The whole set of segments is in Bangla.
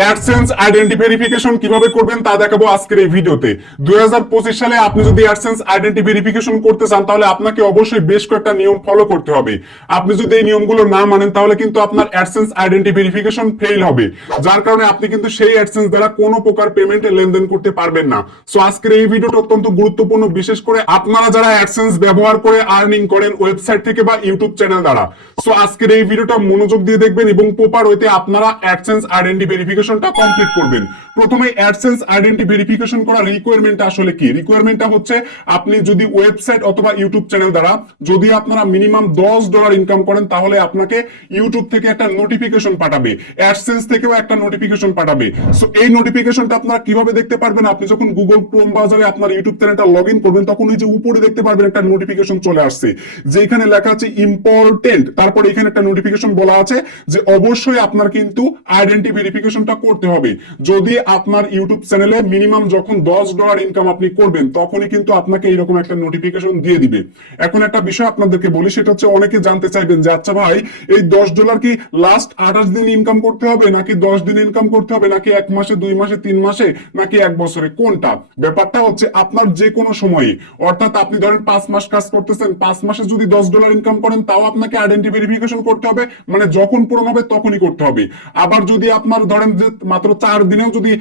অ্যাডসেন্স আইডেন্টি ভেরিফিকেশন কিভাবে করবেন তা দেখাবো আজকের এই ভিডিওতে। 2025 সালে আপনি যদি অ্যাডসেন্স আইডেন্টি ভেরিফিকেশন করতে চান তাহলে আপনাকে অবশ্যই বেশ কয়েকটা নিয়ম ফলো করতে হবে। আপনি যদি এই নিয়মগুলো না মানেন তাহলে কিন্তু আপনার অ্যাডসেন্স আইডেন্টি ভেরিফিকেশন ফেল হবে, যার কারণে আপনি কিন্তু সেই অ্যাডসেন্স দ্বারা কোনো প্রকার পেমেন্টে লেনদেন করতে পারবেন না। সো আজকের এই ভিডিওটা অত্যন্ত গুরুত্বপূর্ণ, বিশেষ করে আপনারা যারা অ্যাডসেন্স ব্যবহার করে আর্নিং করেন ওয়েবসাইট থেকে বা ইউটিউব চ্যানেল দ্বারা। সো আজকের এই ভিডিওটা মনোযোগ দিয়ে দেখবেন এবং প্রপার ওয়েতে আপনারা অ্যাডসেন্স আইডেন্টি ভেরিফিকেশনটা কমপ্লিট করবেন। প্রথমে অ্যাডসেন্স আইডেন্টি ভেরিফিকেশন করার রিকোয়ারমেন্টটা আসলে কি? রিকোয়ারমেন্টটা হচ্ছে আপনি যদি ওয়েবসাইট অথবা ইউটিউব চ্যানেল দ্বারা যদি আপনারা মিনিমাম $10 ইনকাম করেন তাহলে আপনাকে ইউটিউব থেকে একটা নোটিফিকেশন পাঠাবে, অ্যাডসেন্স থেকেও একটা নোটিফিকেশন পাঠাবে। সো এই নোটিফিকেশনটা আপনারা কিভাবে দেখতে পারবেন? আপনি যখন গুগল ক্রোম ব্রাউজারে আপনার ইউটিউব চ্যানেলটা লগইন করবেন তখন এই যে উপরে দেখতে পারবেন একটা নোটিফিকেশন চলে আসছে, যেখানে লেখা আছে ইম্পর্টেন্ট, তারপর এখানে একটা নোটিফিকেশন বলা আছে যে অবশ্যই আপনার কিন্তু আইডেন্টি ভেরিফিকেশনটা করতে হবে। যদি আপনার ইউটিউব চ্যানেলে মিনিমাম যখন $10 ইনকাম আপনি করবেন তখনই কিন্তু আপনাকে এরকম একটা নোটিফিকেশন দিয়ে দিবে। এখন একটা বিষয় আপনাদেরকে বলি, সেটা হচ্ছে অনেকে জানতে চাইবেন যে আচ্ছা ভাই, এই $10 কি লাস্ট 28 দিন ইনকাম করতে হবে, নাকি 10 দিন ইনকাম করতে হবে, নাকি 1 মাসে, 2 মাসে, 3 মাসে, নাকি 1 বছরে, কোনটা? ব্যাপারটা হচ্ছে আপনার যে কোনো সময়ে, অর্থাৎ আপনি ধরেন 5 মাস কাজ করতেছেন, 5 মাসে যদি $10 ইনকাম করেন তাও আপনাকে আইডেন্টি ভেরিফিকেশন করতে হবে, মানে যখন পূরণ হবে তখনই করতে হবে। আবার যদি আপনার ধরেন যে মাত্র 4 দিনেও যদি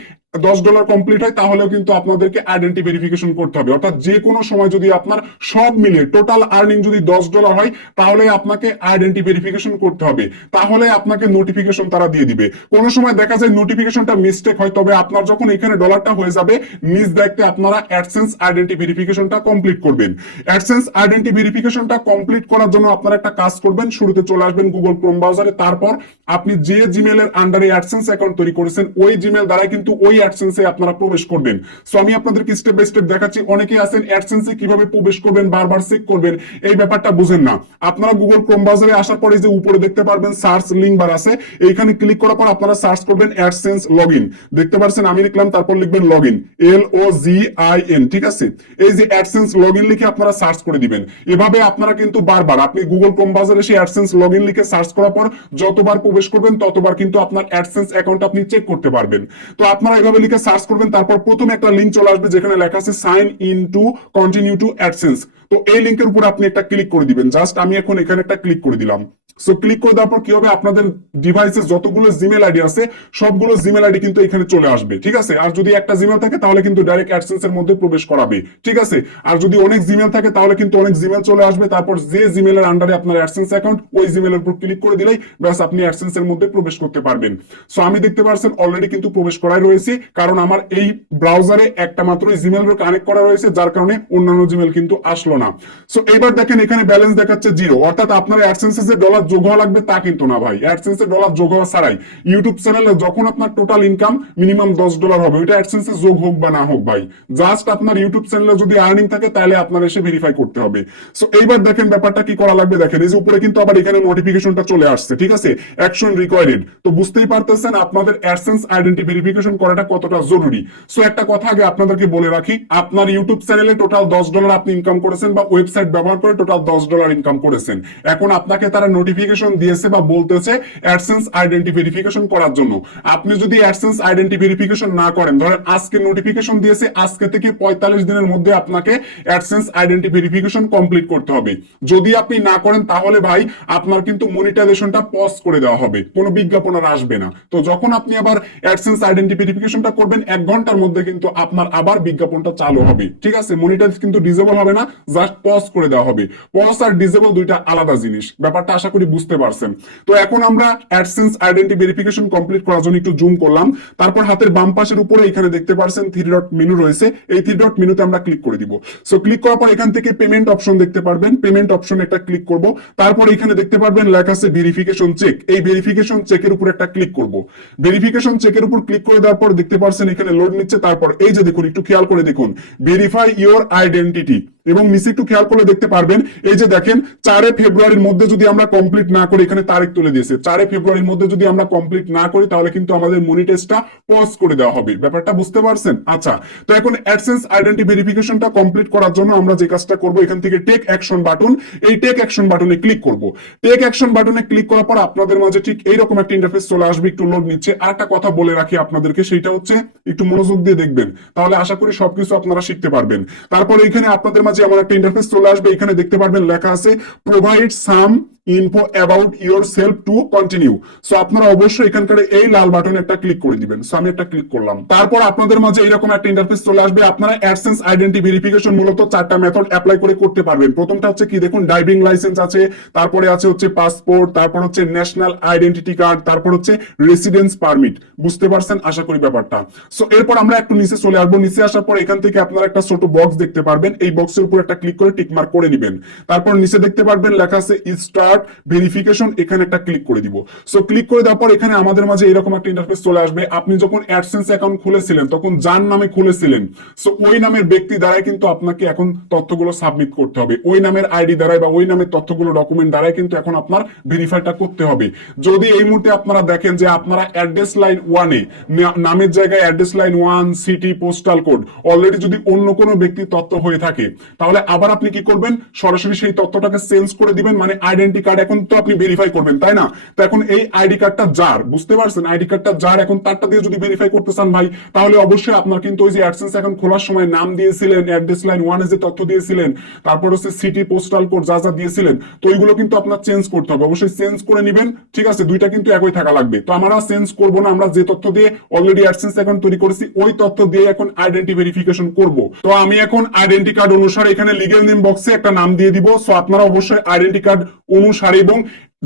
$10 কমপ্লিট হয় তাহলেও কিন্তু আপনাদেরকে আইডেন্টি ভেরিফিকেশন করতে হবে। অর্থাৎ যে কোনো সময় যদি আপনার সব মিলে টোটাল আর্নিং যদি $10 হয় তাহলে আপনাকে আইডেন্টি ভেরিফিকেশন করতে হবে, তাহলে আপনাকে নোটিফিকেশন তারা দিয়ে দিবে। কোনো সময় দেখা যায় নোটিফিকেশনটা মিস্টেক হয়, তবে আপনার যখন এখানে ডলারটা হয়ে যাবে নিজ দায়িত্বে আপনারা অ্যাডসেন্স আইডেন্টি ভেরিফিকেশনটা কমপ্লিট করবেন। অ্যাডসেন্স আইডেন্টি ভেরিফিকেশনটা কমপ্লিট করার জন্য আপনারা একটা কাজ করবেন, শুরুতে চলে আসবেন গুগল ক্রোম ব্রাউজারে, তারপর আপনি যে জিমেল এর আন্ডারে অ্যাডসেন্স অ্যাকাউন্ট তৈরি করেছেন ওই জিমেল দ্বারা কিন্তু ওই অ্যাডসেন্সে আপনারা প্রবেশ করবেন। সো আমি আপনাদেরকে স্টেপ বাই স্টেপ দেখাচ্ছি। অনেকে আছেন অ্যাডসেন্সে কিভাবে প্রবেশ করবেন বারবার চেক করবেন, এই ব্যাপারটা বুঝেন না। আপনারা গুগল ক্রোম ব্রাউজারে আসার পরে যে উপরে দেখতে পারবেন সার্চ লিংক বার আছে, এইখানে ক্লিক করার পর আপনারা সার্চ করবেন অ্যাডসেন্স লগইন। দেখতে পাচ্ছেন আমি লিখলাম, তারপর লিখবেন লগইন, LOGIN, ঠিক আছে? এই যে অ্যাডসেন্স লগইন লিখে আপনারা সার্চ করে দিবেন। এভাবে আপনারা কিন্তু বারবার আপনি গুগল ক্রোম ব্রাউজারে এসে অ্যাডসেন্স লগইন লিখে সার্চ করার পর যতবার প্রবেশ করবেন ততবার কিন্তু আপনার অ্যাডসেন্স অ্যাকাউন্ট আপনি চেক করতে পারবেন। তো আপনারা এভাবে লিখে সার্চ করবেন, তারপর প্রথমে একটা লিংক চলে আসবে যেখানে লেখা আছে sign in to continue to AdSense. তো এই লিংকের উপর আপনি একটা ক্লিক করে দিবেন। জাস্ট আমি এখন এখানে একটা ক্লিক করে দিলাম। সো ক্লিক করে দেওয়ার পর কি হবে, আপনাদের ডিভাইসে যতগুলো জিমেল আইডি আছে সবগুলো জিমেল আইডি কিন্তু এখানে চলে আসবে, ঠিক আছে? আর যদি একটা জিমেল থাকে তাহলে কিন্তু ডাইরেক্ট অ্যাডসেন্স এর মধ্যে প্রবেশ করাবে, ঠিক আছে? আর যদি অনেক জিমেল থাকে তাহলে কিন্তু অনেক জিমেল চলে আসবে। তারপর যে জিমেলের আন্ডারে আপনার অ্যাডসেন্স অ্যাকাউন্ট ওই জিমেলের উপর ক্লিক করে দিলেই ব্যাস আপনি অ্যাডসেন্স এর মধ্যে প্রবেশ করতে পারবেন। সো আমি দেখতে পাচ্ছেন অলরেডি কিন্তু প্রবেশ করাই রয়েছে, কারণ আমার এই ব্রাউজারে একটা মাত্র জিমেল কানেক্ট করা রয়েছে, যার কারণে অন্যান্য জিমেল কিন্তু আসলো না। সো এবার দেখেন এখানে ব্যালেন্স দেখাচ্ছে 0, অর্থাৎ আপনার অ্যাডসেন্সে যে ডলার যোগ হওয়া লাগবে তা কিন্তু না ভাই। অ্যাডসেন্সে ডলার যোগ হওয়া ছাড়াই ইউটিউব চ্যানেলে যখন আপনার টোটাল ইনকাম মিনিমাম $10 হবে, ওইটা অ্যাডসেন্সে যোগ হোক বা না হোক ভাই, জাস্ট আপনার ইউটিউব চ্যানেলে যদি আর্নিং থাকে তাহলে আপনার এসে ভেরিফাই করতে হবে। সো এইবার দেখেন ব্যাপারটা কি করা লাগবে। দেখেন এই যে উপরে কিন্তু আবার এখানে নোটিফিকেশনটা চলে আসছে, ঠিক আছে? Action required. তো বুঝতেই পারতেছেন আপনাদের অ্যাডসেন্স আইডেন্টি ভেরিফিকেশন করাটা কতটা জরুরি। সো একটা কথা আগে আপনাদেরকে বলে রাখি, আপনার ইউটিউব চ্যানেলে টোটাল $10 আপনি ইনকাম করেছেন বা ওয়েবসাইট ব্যবহার করে টোটাল $10 ইনকাম করেছেন। এখন আপনাকে তারা নোটিফিকেশন দিয়েছে বা বলতেছে অ্যাডসেন্স আইডেন্টি ভেরিফিকেশন করার জন্য। আপনি যদি অ্যাডসেন্স আইডেন্টি ভেরিফিকেশন না করেন, ধরেন আজকে নোটিফিকেশন দিয়েছে, আজকে থেকে 45 দিনের মধ্যে আপনাকে অ্যাডসেন্স আইডেন্টি ভেরিফিকেশন কমপ্লিট করতে হবে। যদি আপনি না করেন তাহলে ভাই আপনার কিন্তু মনিটাইজেশনটা পজ করে দেওয়া হবে, কোনো বিজ্ঞাপন আর আসবে না। তো যখন আপনি আবার অ্যাডসেন্স আইডেন্টি ভেরিফিকেশনটা করবেন 1 ঘন্টার মধ্যে কিন্তু আপনার আবার বিজ্ঞাপনটা চালু হবে, ঠিক আছে? মনিটাইজ কিন্তু ডিসেবল হবে না, জাস্ট পজ করে দেওয়া হবে। পজ আর ডিসেবল দুইটা আলাদা জিনিস, ব্যাপারটা আশা করি বুঝতে পারছেন। তো এখন আমরা অ্যাডসেন্স আইডেন্টি ভেরিফিকেশন কমপ্লিট করার জন্য একটু জুম করলাম, তারপর হাতের বাম পাশের উপরে এখানে দেখতে পাচ্ছেন 3 ডট মেনু রয়েছে, এই 3 ডট মেনুতে আমরা ক্লিক করে দিব। সো ক্লিক করার পর এখান থেকে পেমেন্ট অপশন দেখতে পারবেন, পেমেন্ট অপশনে একটা ক্লিক করব। তারপর এখানে দেখতে পারবেন লেখা আছে ভেরিফিকেশন চেক, এই ভেরিফিকেশন চেকের উপর একটা ক্লিক করব। ভেরিফিকেশন চেকের উপর ক্লিক করে দেওয়ার পর দেখতে পাচ্ছেন এখানে লোড নিচ্ছে, তারপর এই যে দেখুন একটু খেয়াল করে দেখুন, ভেরিফাই ইওর আইডেন্টিটি, এবং নিচে একটু খেয়াল করলে দেখতে পারবেন এই যে দেখেন 4 ফেব্রুয়ারির মধ্যে যদি আমরা কমপ্লিট না করি, এখানে তারিখ তুলে দিয়েছে, 4 ফেব্রুয়ারির মধ্যে যদি আমরা কমপ্লিট না করি তাহলে কিন্তু আমাদের মনি টেস্টটা পজ করে দেওয়া হবে। ব্যাপারটা বুঝতে পারছেন? আচ্ছা, তো এখন অ্যাডসেন্স আইডেন্টি ভেরিফিকেশনটা কমপ্লিট করার জন্য আমরা যে কাজটা করব, এখান থেকে টেক অ্যাকশন বাটন, এই টেক অ্যাকশন বাটনে ক্লিক করব। টেক অ্যাকশন বাটনে ক্লিক করার পর আপনাদের মাঝে ঠিক এইরকম একটা ইন্টারফেস চলে আসবে, একটু লোড নিচ্ছে। আর একটা কথা বলে রাখি আপনাদেরকে, সেটা হচ্ছে একটু মনোযোগ দিয়ে দেখবেন, তাহলে আশা করি সবকিছু আপনারা শিখতে পারবেন। তারপর এখানে আপনাদের মাঝে এমন একটা ইন্টারফেস চলে আসবে, এখানে দেখতে পারবেন লেখা আছে provide some info about your self to continue. So আপনারা অবশ্যই এখানকার এই লাল বাটনে একটা ক্লিক করে দিবেন। সো আমি একটা ক্লিক করলাম, তারপর আপনাদের মাঝে এরকম একটা ইন্টারফেস চলে আসবে। আপনারা অ্যাডসেন্স আইডেন্টি ভেরিফিকেশন মূলত 4টা মেথড অ্যাপ্লাই করে করতে পারবেন। প্রথমটা হচ্ছে কি দেখুন, ড্রাইভিং লাইসেন্স আছে, তারপরে আছে হচ্ছে পাসপোর্ট, তারপর হচ্ছে ন্যাশনাল আইডেন্টিটি কার্ড, তারপর হচ্ছে রেসিডেন্স পারমিট। বুঝতে পারছেন আশা করি ব্যাপারটা? সো এরপর আমরা একটু নিচে চলে আসবো। নিচে আসার পর এখান থেকে আপনারা একটা ছোট বক্স দেখতে পারবেন, এই বক্সের উপর একটা ক্লিক করে টিক মার্ক করে নেবেন। তারপর নিচে দেখতে পারবেন লেখা আছে স্টার্ট ভেরিফিকেশন, এখানে একটা ক্লিক করে দিব। সো ক্লিক করে দেওয়ার পর এখানে আমাদের মাঝে এরকম একটা ইন্টারফেস চলে আসবে। আপনি যখন অ্যাডসেন্স অ্যাকাউন্ট খুলেছিলেন তখন যার নামে খুলেছিলেন, সো ওই নামের ব্যক্তি দ্বারাই কিন্তু আপনাকে এখন তথ্যগুলো সাবমিট করতে হবে। ওই নামের আইডি দ্বারাই বা ওই নামের তথ্যগুলো ডকুমেন্ট দ্বারাই কিন্তু এখন আপনার ভেরিফাইটা করতে হবে। যদি এই মুহূর্তে আপনারা দেখেন যে আপনারা অ্যাড্রেস লাইন 1-এ নামের জায়গায় address line 1 city postal code already যদি অন্য কোনো ব্যক্তির তথ্য হয়ে থাকে, তাহলে আবার আপনি কি করবেন, সরাসরি সেই তথ্যটাকে চেঞ্জ করে দিবেন। মানে আইডেন্টি কার্ড এখন তো আপনি ভেরিফাই করবেন, তাই না? তো এখন এই আইডি কার্ডটা যার, বুঝতে পারছেন, আইডি কার্ডটা যার, এখন তারটা দিয়ে যদি ভেরিফাই করতে চান ভাই, তাহলে অবশ্যই আপনার কিন্তু ওই যে অ্যাডসেন্স অ্যাকাউন্ট খোলার সময় নাম দিয়েছিলেন, অ্যাড্রেস লাইন 1-এ যে তথ্য দিয়েছিলেন, তারপর হচ্ছে সিটি পোস্টাল কোড যা যা দিয়েছিলেন, তো ওইগুলো কিন্তু আপনার চেঞ্জ করতে হবে। অবশ্যই চেঞ্জ করে নেবেন, ঠিক আছে? দুইটা কিন্তু একই থাকা লাগবে। তো আমরা চেঞ্জ করব না, আমরা যে তথ্য দিয়ে অলরেডি অ্যাডসেন্স অ্যাকাউন্ট তৈরি করেছি ওই তথ্য দিয়ে এখন আইডেন্টি ভেরিফিকেশন করব। তো আমি এখন আইডেন্টি কার্ড অনুসারে এখানে লিগ্যাল নেম বক্সে একটা নাম দিয়ে দিব। সো আপনারা অবশ্যই আইডেন্টি কার্ড অনুসারে এবং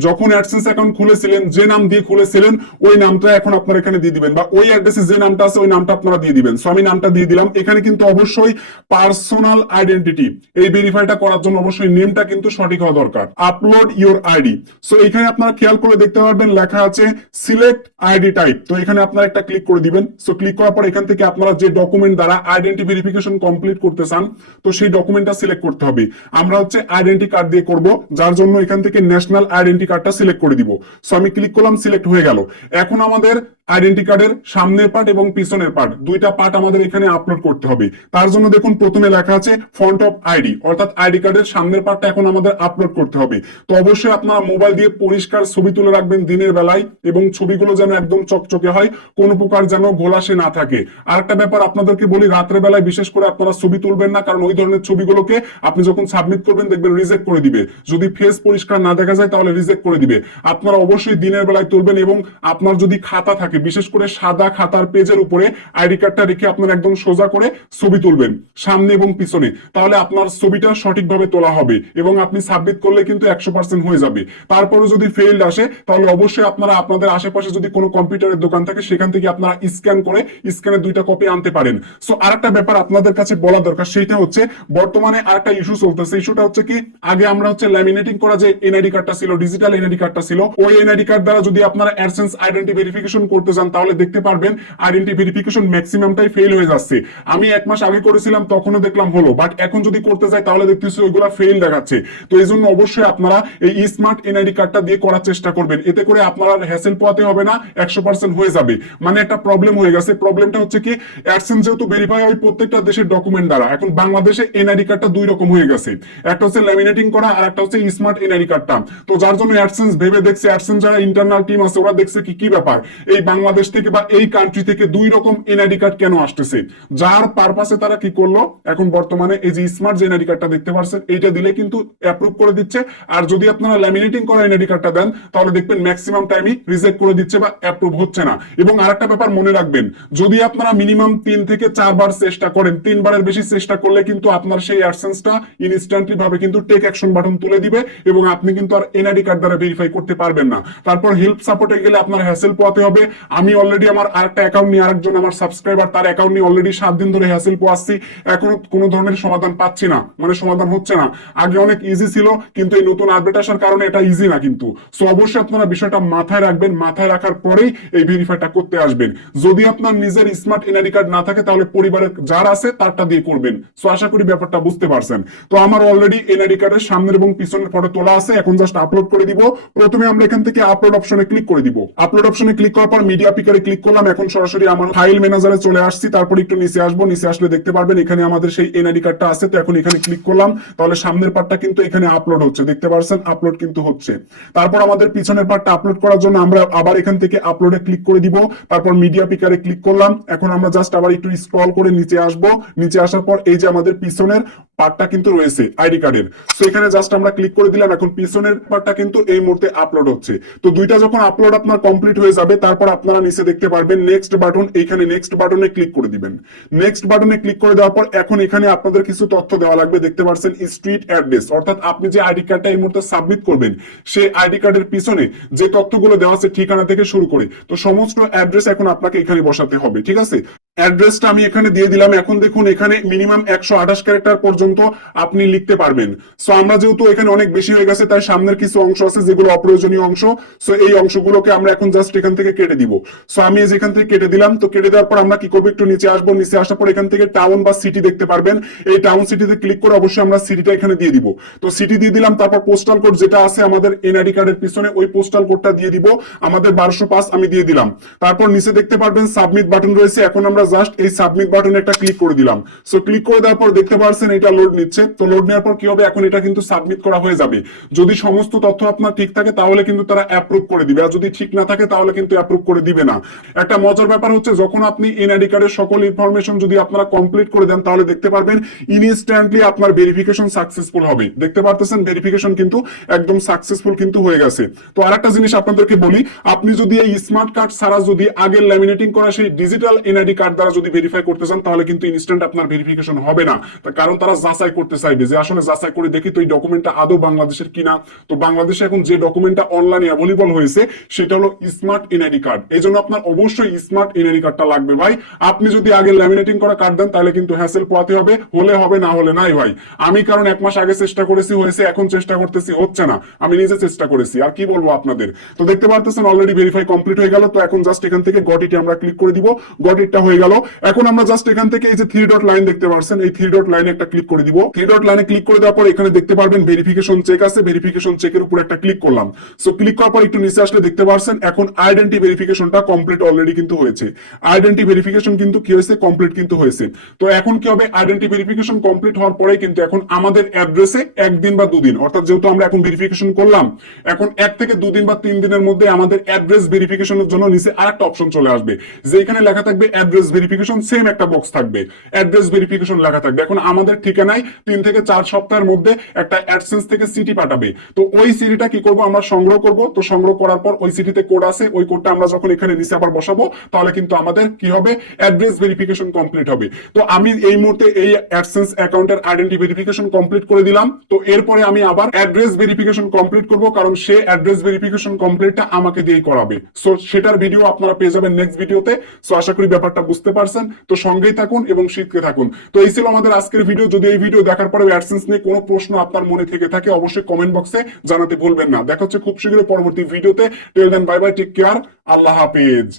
যখন অ্যাডসেন্স অ্যাকাউন্ট খুলেছিলেন যে নাম দিয়ে খুলেছিলেন ওই নামটা এখন আপনারা এখানে দিয়ে দিবেন, বা ওই অ্যাড্রেসে যে নামটা আছে ওই নামটা আপনারা দিয়ে দিবেন। সো আমি নামটা দিয়ে দিলাম। এখানে কিন্তু অবশ্যই পার্সোনাল আইডেন্টিটি, এই ভেরিফাইটা করার জন্য অবশ্যই নেমটা কিন্তু সঠিক হওয়া দরকার। Upload your ID. সো এখানে আপনারা খেয়াল করে দেখতে পারবেন লেখা আছে সিলেক্ট আইডি টাইপ। তো এখানে আপনারা একটা ক্লিক করে দিবেন। সো ক্লিক করার পর এখান থেকে আপনারা যে ডকুমেন্ট দ্বারা আইডেন্টি ভেরিফিকেশন কমপ্লিট করতে চান, তো সেই ডকুমেন্টটা সিলেক্ট করতে হবে। আমরা হচ্ছে আইডেন্টি কার্ড দিয়ে করব, যার জন্য এখান থেকে ন্যাশনাল আইডেন্টি কার্ডটা সিলেক্ট করে দিব। সো আমি ক্লিক করলাম, সিলেক্ট হয়ে গেল। এখন আমাদের আইডেন্টি কার্ডের সামনের পার্ট এবং পিছনের পার্ট, দুইটা পার্ট আমাদের এখানে আপলোড করতে হবে। তার জন্য দেখুন প্রথমে লেখা আছে ফন্ট অফ আইডি, অর্থাৎ আইডি কার্ডের সামনের পার্টটা এখন আমাদের আপলোড করতে হবে। তো অবশ্যই আপনারা মোবাইল দিয়ে পরিষ্কার ছবি তুলে রাখবেন দিনের বেলায়, এবং ছবিগুলো যেন একদম চকচকে হয়, কোনো প্রকার যেন ঘোলাসে না থাকে। আর একটা ব্যাপার আপনাদেরকে বলি, রাত্রে বেলায় বিশেষ করে আপনারা ছবি তুলবেন না, কারণ ওই ধরনের ছবিগুলোকে আপনি যখন সাবমিট করবেন দেখবেন রিজেক্ট করে দিবে। যদি ফেস পরিষ্কার না দেখা যায় তাহলে রিজেক্ট করে দিবে। আপনারা অবশ্যই দিনের বেলায় তুলবেন, এবং আপনার যদি খাতা থাকে, বিশেষ করে সাদা খাতার পেজের উপরে আইডি কার্ডটা রেখে আপনারা একদম সোজা করে ছবি তুলবেন সামনে এবং পিছনে, তাহলে আপনার ছবিটা সঠিকভাবে তোলা হবে এবং আপনি সাবমিট করলে কিন্তু 100% হয়ে যাবে। তারপরে যদি ফেইল্ড আসে তাহলে অবশ্যই আপনারা আপনাদের আশেপাশে যদি কোনো কম্পিউটারের দোকান থাকে সেখান থেকে আপনারা স্ক্যান করে স্ক্যানের 2টা কপি আনতে পারেন। সো আরেকটা ব্যাপার আপনাদের কাছে বলা দরকার, সেটা হচ্ছে বর্তমানে আরেকটা ইস্যু চলতেছে। ইস্যুটা হচ্ছে কি, আগে আমরা হচ্ছে ল্যামিনেটিং করা যে এনআইডি কার্ডটা ছিল, ডিজিটাল এনআইডি কার্ডটা ছিল, ওই এনআইডি কার্ড দ্বারা যদি আপনারা অ্যাডসেন্স আইডেন্টি ভেরিফিকেশন করতে যান তাহলে দেখতে পারবেন আইডেন্টি ভেরিফিকেশন ম্যাক্সিমামটাই ফেল হয়ে যাচ্ছে। আমি 1 মাস আগে করেছিলাম তখনও দেখলাম হলো, বাট এখন যদি করতে যাই তাহলে দেখতেছি ওইগুলা ফেল দেখাচ্ছে। তো এই জন্য অবশ্যই আপনারা এই স্মার্ট এনআইডি কার্ডটা দিয়ে করার চেষ্টা করবেন, এতে করে আপনারা হ্যাসেল পোহাতে হবে না, 100% হয়ে যাবে। মানে একটা প্রবলেম হয়ে গেছে, প্রবলেমটা হচ্ছে কি, অ্যাডসেন্স যেহেতু ভেরিফাই হয় প্রত্যেকটা দেশের ডকুমেন্ট দ্বারা, এখন বাংলাদেশে এনআইডি কার্ডটা 2 রকম হয়ে গেছে, একটা হচ্ছে ল্যামিনেটিং করা আর একটা হচ্ছে স্মার্ট এনআইডি কার্ডটা। তো যার জন্য অ্যাডসেন্স ভেবে দেখছে, অ্যাডসেন্স যারা ইন্টারনাল টিম আছে ওরা দেখছে কি ব্যাপার, এই বাংলাদেশ থেকে বা এই কান্ট্রি থেকে 2 রকম এনআইডি কার্ড কেন আসতেছে, যার পারপাসে তারা কি করলো, এখন বর্তমানে এই যে স্মার্ট যে এনআইডি কার্ডটা দেখতে পাচ্ছেন এইটা দিলে কিন্তু অ্যাপ্রুভ করে দিচ্ছে। আর যদি আপনারা ল্যামিনেটিং করা এনআইডি কার্ডটা দেন তাহলে দেখবেন ম্যাক্সিমাম টাইমই রিজেক্ট করে দিচ্ছে বা অ্যাপ্রুভ হচ্ছে না। এবং আরেকটা ব্যাপার মনে রাখবেন, যদি আপনারা মিনিমাম 3 থেকে 4 বার চেষ্টা করেন, 3 বারের বেশি চেষ্টা করলে কিন্তু আপনার সেই অ্যাডসেন্সটা ইনস্ট্যান্টলি ভাবে কিন্তু টেক অ্যাকশন বাটন তুলে দিবে এবং আপনি কিন্তু আর এনআইডি কার্ড দ্বারা ভেরিফাই করতে পারবেন না। তারপর হেল্প সাপোর্টে গেলে আপনার হ্যাসেল পোহাতে হবে, আমি অলরেডি আমার আরেকটা অ্যাকাউন্ট নিয়ে আরেকজন আমার সাবস্ক্রাইবার তার অ্যাকাউন্ট নিয়ে অলরেডি 7 দিন ধরে হ্যাসেল পোয়াচ্ছি, এখনো কোনো ধরনের সমাধান পাচ্ছি না, মানে সমাধান হচ্ছে না। আগে অনেক ইজি ছিল, কিন্তু এই নতুন আপডেট আসার কারণে এটা ইজি না কিন্তু। সো অবশ্যই আপনারা বিষয়টা মাথায় রাখবেন, মাথায় রাখার পরেই এই ভেরিফাইটা করতে আসবেন। যদি আপনার নিজের স্মার্ট এনআইডি কার্ড না থাকে তাহলে পরিবারের যার আছে তারটা দিয়ে করবেন। সো আশা করি ব্যাপারটা বুঝতে পারছেন। তো আমার অলরেডি এনআইডি কার্ডের সামনের এবং পিছনের ফটো তোলা আছে, এখন জাস্ট আপলোড করে দিব। প্রথমে আমরা এখান থেকে আপলোড অপশনে ক্লিক করে দিব। আপলোড অপশনে ক্লিক করার পর মিডিয়া পিকারে ক্লিক করলাম। এখন সরাসরি আমার ফাইল ম্যানেজারে চলে আসছি, তারপর একটু নিচে আসবো। নিচে আসলে দেখতে পারবেন এখানে আমাদের সেই এনআইডি কার্ডটা আছে। তো এখন এখানে ক্লিক করলাম, তাহলে সামনের পার্টটা কিন্তু এখানে আপলোড হচ্ছে, দেখতে পারছেন আপলোড কিন্তু হচ্ছে। তারপর আমাদের পিছনের পার্টটা আপলোড করার জন্য আমরা আবার এখান থেকে আপলোডে ক্লিক করে দিব। তারপর মিডিয়া পিকারে ক্লিক করলাম। এখন আমরা জাস্ট আবার একটু স্ক্রল করে নিচে আসবো। নিচে আসার পর এই যে আমাদের পিছনের পার্টটা কিন্তু রয়েছে আইডি কার্ডের, সো এখানে জাস্ট আমরা ক্লিক করে দিলাম। এখন পিছনের পার্টটা কিন্তু এই মুহূর্তে আপলোড হচ্ছে। তো দুইটা যখন আপলোড আপনার কমপ্লিট হয়ে যাবে, তারপর আপনারা নিচে দেখতে পারবেন নেক্সট বাটন, এইখানে নেক্সট বাটনে ক্লিক করে দিবেন। নেক্সট বাটনে ক্লিক করে দেওয়ার পর এখন এখানে আপনাদের কিছু তথ্য দেওয়া লাগবে, দেখতে পাচ্ছেন স্ট্রিট অ্যাড্রেস, অর্থাৎ আপনি যে আইডি কার্ডটা এই মুহূর্তে সাবমিট করবেন সেই আইডি কার্ডের পিছনে যে তথ্যগুলো দেওয়া আছে ঠিকানা থেকে শুরু করে, তো সমস্ত অ্যাড্রেস এখন আপনাকে এখানে বসাতে হবে, ঠিক আছে। অ্যাড্রেসটা আমি এখানে দিয়ে দিলাম। এখন দেখুন এখানে মিনিমাম 128 ক্যারেক্টার পর্যন্ত আপনি লিখতে পারবেন। সো আমরা যেহেতু এখানে অনেক বেশি হয়ে গেছে, তাই সামনের কিছু অংশ আছে যেগুলো অপ্রয়োজনীয় অংশ, সো এই অংশগুলোকে আমরা এখন জাস্ট এখান থেকে কেটে দিব। সো আমি এখান থেকে কেটে দিলাম। তো কেটে দেওয়ার পর আমরা কি করবো, একটু নিচে আসবো। নিচে আসার পর এখান থেকে টাউন বা সিটি দেখতে পারবেন, এই টাউন সিটিতে ক্লিক করে অবশ্যই আমরা সিটিটা এখানে দিয়ে দিব। তো সিটি দিয়ে দিলাম। তারপর পোস্টাল কোড যেটা আছে আমাদের এনআইডি কার্ডের পিছনে, ওই পোস্টাল কোডটা দিয়ে দিব, আমাদের 1205 আমি দিয়ে দিলাম। তারপর নিচে দেখতে পারবেন সাবমিট বাটন রয়েছে। এখন আমরা জাস্ট এই সাবমিট বাটনে একটা ক্লিক করে দিলাম। সো ক্লিক করে দেওয়ার পর দেখতে পাচ্ছেন এটা লোড নিচ্ছে। তো লোড নেওয়ার পর কি হবে, এখন এটা কিন্তু সাবমিট করা হয়ে যাবে। যদি সমস্ত তথ্য আপনার ঠিক থাকে তাহলে কিন্তু তারা অ্যাপ্রুভ করে দিবে, আর যদি ঠিক না থাকে তাহলে কিন্তু অ্যাপ্রুভ করে দিবে না। একটা মজার ব্যাপার হচ্ছে, যখন আপনি এনআইডি কার্ডের সকল ইনফরমেশন যদি আপনারা কমপ্লিট করে দেন, তাহলে দেখতে পারবেন ইনস্ট্যান্টলি আপনার ভেরিফিকেশন সাকসেসফুল হবে। দেখতে পারতেছেন ভেরিফিকেশন কিন্তু একদম সাকসেসফুল কিন্তু হয়ে গেছে। তো আরেকটা জিনিস আপনাদেরকে বলি, আপনি যদি এই স্মার্ট কার্ড ছাড়া যদি আগের ল্যামিনেটিং করা সেই ডিজিটাল এনআইডি কার্ড দ্বারা যদি ভেরিফাই করতে চান, তাহলে কিন্তু ইনস্ট্যান্ট আপনার ভেরিফিকেশন হবে না। কারণ তারা যাচাই করতে চাইবে যে আসলে যাচাই করে দেখি তো এই ডকুমেন্টটা আদৌ বাংলাদেশের কিনা। তো বাংলাদেশে এখন যে ডকুমেন্টটা অনলাইনে অ্যাভেলেবল হয়েছে সেটা হলো স্মার্ট এনআইডি কার্ড। এই জন্য আপনার অবশ্যই স্মার্ট এনআইডি কার্ডটা লাগবে ভাই। আপনি যদি আগে ল্যামিনেটিং করা কার্ড দেন তাহলে কিন্তু হ্যাসেল পোয়াতে হবে, হলে হবে না হলে নাই ভাই। আমি কারণ 1 মাস আগে চেষ্টা করেছি, হয়েছে, এখন চেষ্টা করতেছি, হচ্ছে না। আমি নিজে চেষ্টা করেছি, আর কি বলবো আপনাদের। তো দেখতে পারতেছেন অলরেডি ভেরিফাই কমপ্লিট হয়ে গেল। তো এখন জাস্ট এখান থেকে গট ইটে আমরা ক্লিক করে দিব। গট ইটটা হয়ে গেল। এখন আমরা জাস্ট এখান থেকে এই যে 3 ডট লাইন দেখতে পাচ্ছেন, এই 3 ডট লাইনে একটা ক্লিক করে দিব। 3 ডট লাইনে ক্লিক করে দেওয়ার পর এখানে দেখতে পারবেন ভেরিফিকেশন চেক আছে, ভেরিফিকেশন চেকের উপর একটা ক্লিক করলাম। সো ক্লিক করার পর একটু নিচে আসলে দেখতে পাচ্ছেন এখন আইডেন্টি ভেরিফিকেশনটা কমপ্লিট অলরেডি কিন্তু হয়েছে। আইডেন্টি ভেরিফিকেশন কিন্তু কি হয়েছে, কমপ্লিট কিন্তু হয়েছে। তো এখন কি হবে, আইডেন্টি ভেরিফিকেশন কমপ্লিট হওয়ার পরে কিন্তু এখন আমাদের অ্যাড্রেসে 1 দিন বা 2 দিন, অর্থাৎ যেহেতু আমরা এখন ভেরিফিকেশন করলাম, এখন 1 থেকে 2 দিন বা 3 দিনের মধ্যে আমাদের অ্যাড্রেস ভেরিফিকেশনের জন্য নিচে আরেকটা অপশন চলে আসবে, যেখানে লেখা থাকবে অ্যাড্রেস ভেরিফিকেশন, সেম একটা বক্স থাকবে, অ্যাড্রেস ভেরিফিকেশন লেখা থাকবে। এখন আমাদের ঠিকানায় 3 থেকে 4 সপ্তাহের মধ্যে একটা অ্যাডসেন্স থেকে সিটি পাঠাবে। তো ওই সিটিটা কি করব, আমরা সংগ্রহ করব। তো সংগ্রহ করার পর ওই সিটিতে কোড আছে, ওই কোডটা আমরা যখন এখানে নিচে আবার বসাবো, তাহলে কিন্তু আমাদের কি হবে, অ্যাড্রেস ভেরিফিকেশন কমপ্লিট হবে। তো আমি এই মুহূর্তে এই অ্যাডসেন্স অ্যাকাউন্টের আইডেন্টি ভেরিফিকেশন কমপ্লিট করে দিলাম। তো এরপরে আমি আবার অ্যাড্রেস ভেরিফিকেশন কমপ্লিট করব, কারণ সে অ্যাড্রেস ভেরিফিকেশন কমপ্লিটটা আমাকে দিয়েই করাবে। সো সেটার ভিডিও আপনারা পেয়ে যাবেন নেক্সট ভিডিওতে। সো আশা করি ব্যাপারটা বুঝতে পারছেন। তো সঙ্গেই থাকুন এবং শিখতে থাকুন। তো এই ছিল আমাদের আজকের ভিডিও। যদি এই ভিডিও দেখার পরে অ্যাডসেন্স নিয়ে কোনো প্রশ্ন আপনার মনে থেকে থাকে, অবশ্যই কমেন্ট বক্সে জানাতে ভুলবেন না। দেখা হচ্ছে খুব শীঘ্রই পরবর্তী ভিডিওতে। Till then bye bye, take care, আল্লাহ হাফেজ।